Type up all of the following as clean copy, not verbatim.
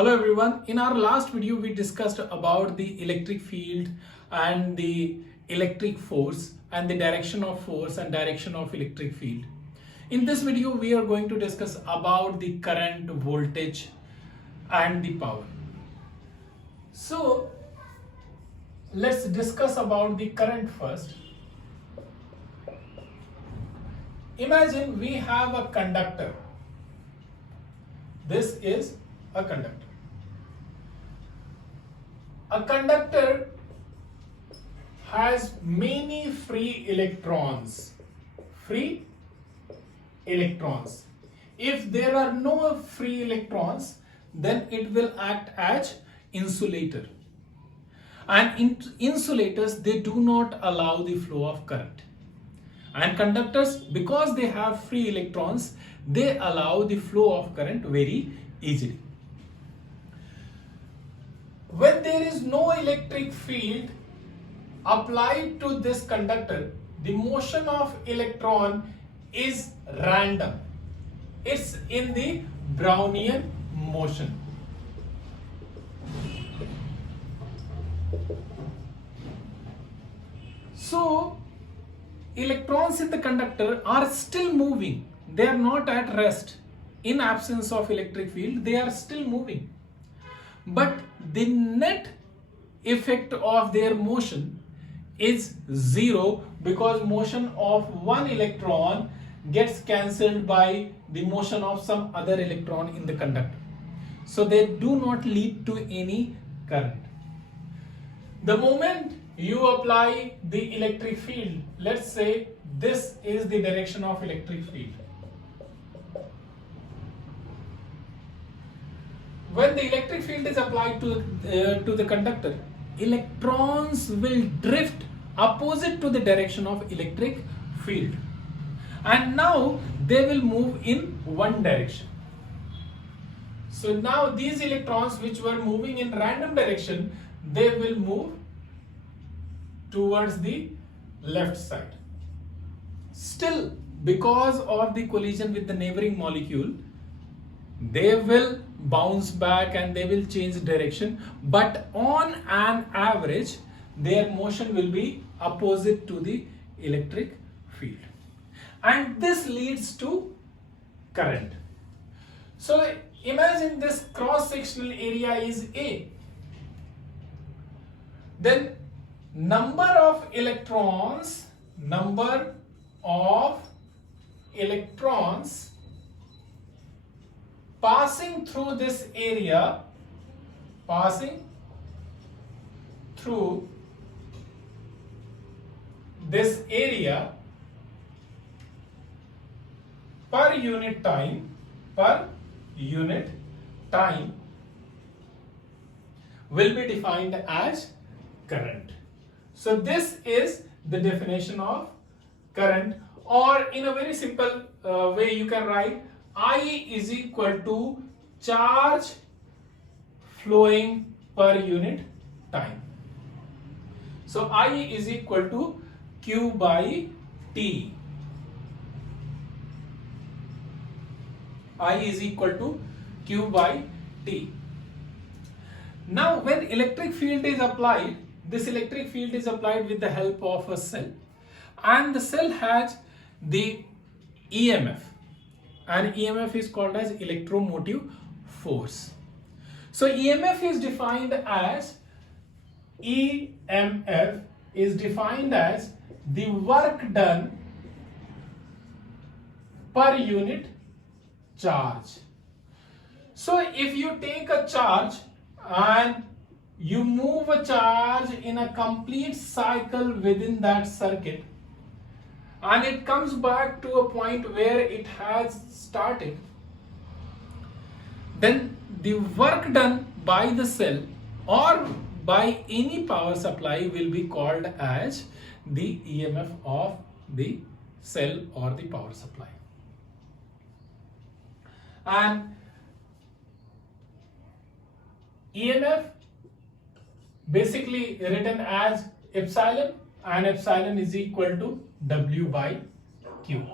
Hello everyone. In our last video we discussed about the electric field and the electric force and the direction of force and direction of electric field. In this video we are going to discuss about the current, voltage and the power. So let's discuss about the current first. Imagine we have a conductor. This is a conductor. A conductor has many free electrons. Free electrons. If there are no free electrons, then it will act as insulator. And insulators, they do not allow the flow of current. And conductors, because they have free electrons, they allow the flow of current very easily. When there is no electric field applied to this conductor, the motion of electron is random. It's in the Brownian motion. So, electrons in the conductor are still moving. They are not at rest. In absence of electric field, they are still moving. But the net effect of their motion is zero because motion of one electron gets cancelled by the motion of some other electron in the conductor. So they do not lead to any current. The moment you apply the electric field, let's say this is the direction of electric field. When the electric field is applied to the conductor, electrons will drift opposite to the direction of electric field. And now they will move in one direction. So now these electrons which were moving in random direction, they will move towards the left side. Still, because of the collision with the neighboring molecule, they will bounce back and they will change direction, but on an average their motion will be opposite to the electric field, and this leads to current. So imagine this cross-sectional area is A. Then number of electrons passing through this area, per unit time will be defined as current. So this is the definition of current, or in a very simple way you can write I is equal to charge flowing per unit time. So I is equal to Q by T. I is equal to Q by T. Now when electric field is applied, this electric field is applied with the help of a cell, and the cell has the EMF, and EMF is called as electromotive force. So EMF is defined as the work done per unit charge. So if you take a charge and you move a charge in a complete cycle within that circuit, and it comes back to a point where it has started, then the work done by the cell or by any power supply will be called as the EMF of the cell or the power supply. And EMF basically written as epsilon, and epsilon is equal to W by Q.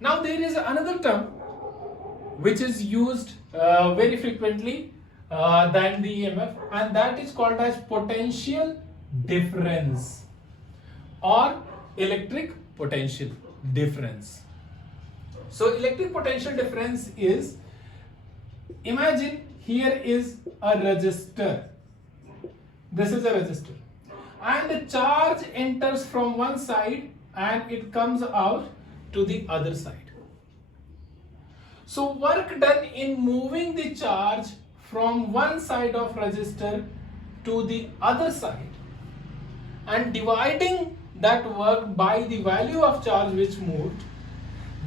Now there is another term which is used very frequently than the EMF, and that is called as potential difference or electric potential difference. So electric potential difference is, imagine here is a resistor. This is a resistor, and the charge enters from one side and it comes out to the other side. So work done in moving the charge from one side of resistor to the other side and dividing that work by the value of charge which moved,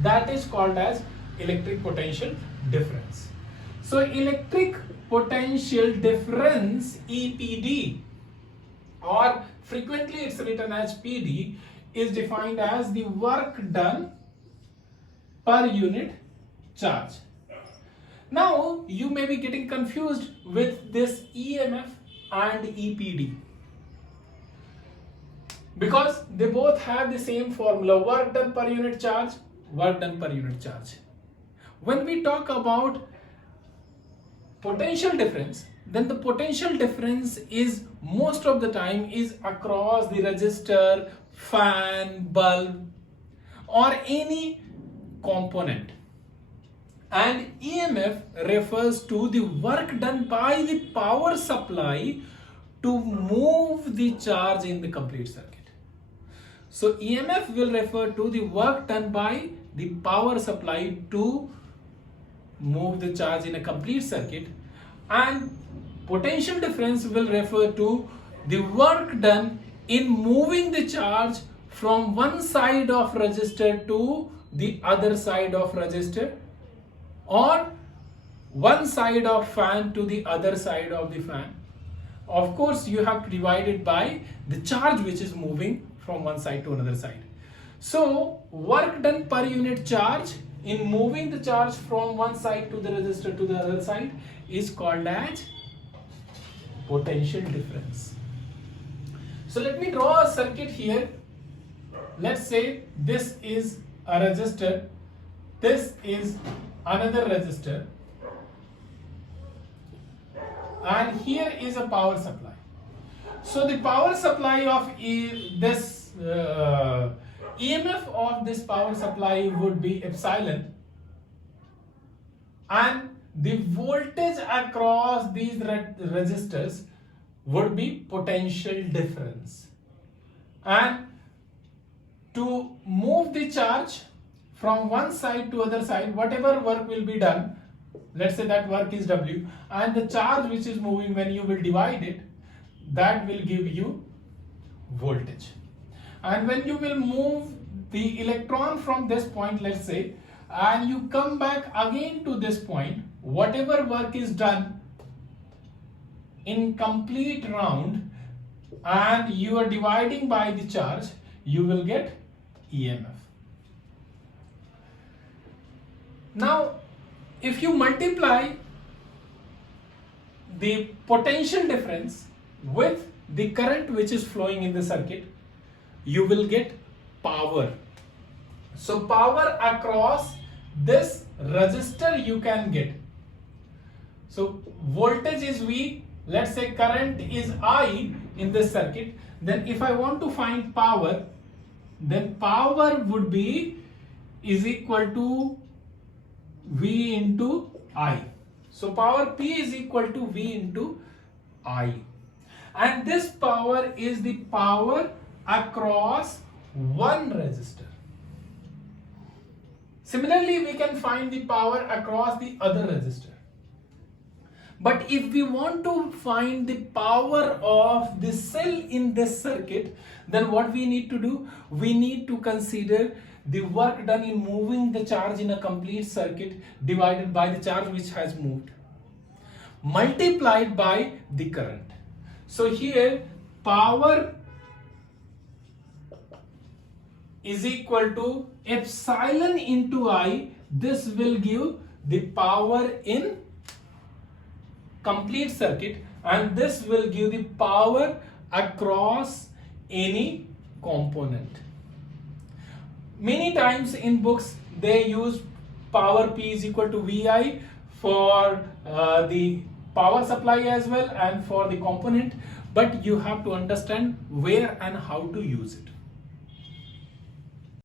that is called as electric potential difference. So electric potential difference, EPD, or frequently it's written as PD, is defined as the work done per unit charge. Now you may be getting confused with this EMF and EPD, because they both have the same formula: work done per unit charge, work done per unit charge. When we talk about potential difference, then the potential difference is most of the time is across the resistor, fan, bulb, or any component. And EMF refers to the work done by the power supply to move the charge in the complete circuit. So EMF will refer to the work done by the power supply to move the charge in a complete circuit, and potential difference will refer to the work done in moving the charge from one side of resistor to the other side of resistor, or one side of fan to the other side of the fan. Of course, you have to divide it by the charge which is moving from one side to another side. So work done per unit charge in moving the charge from one side to the resistor to the other side is called as potential difference. So let me draw a circuit here. Let's say this is a resistor, this is another resistor, and here is a power supply. So the power supply of this EMF of this power supply would be epsilon, and the voltage across these resistors would be potential difference. And to move the charge from one side to other side, whatever work will be done, let's say that work is W, and the charge which is moving, when you will divide it, that will give you voltage. And when you will move the electron from this point, let's say, and you come back again to this point, whatever work is done in complete round and you are dividing by the charge, you will get EMF. Now, if you multiply the potential difference with the current which is flowing in the circuit, you will get power. So power across this resistor you can get. So voltage is V, let's say current is I in this circuit. Then if I want to find power, then power would be is equal to V into I. So power P is equal to V into I. And this power is the power across one resistor. Similarly, we can find the power across the other resistor. But if we want to find the power of the cell in this circuit, then what we need to do? We need to consider the work done in moving the charge in a complete circuit divided by the charge which has moved, multiplied by the current. So here power is equal to epsilon into I. This will give the power in complete circuit, and this will give the power across any component. Many times in books they use power P is equal to VI for the power supply as well and for the component, but you have to understand where and how to use it.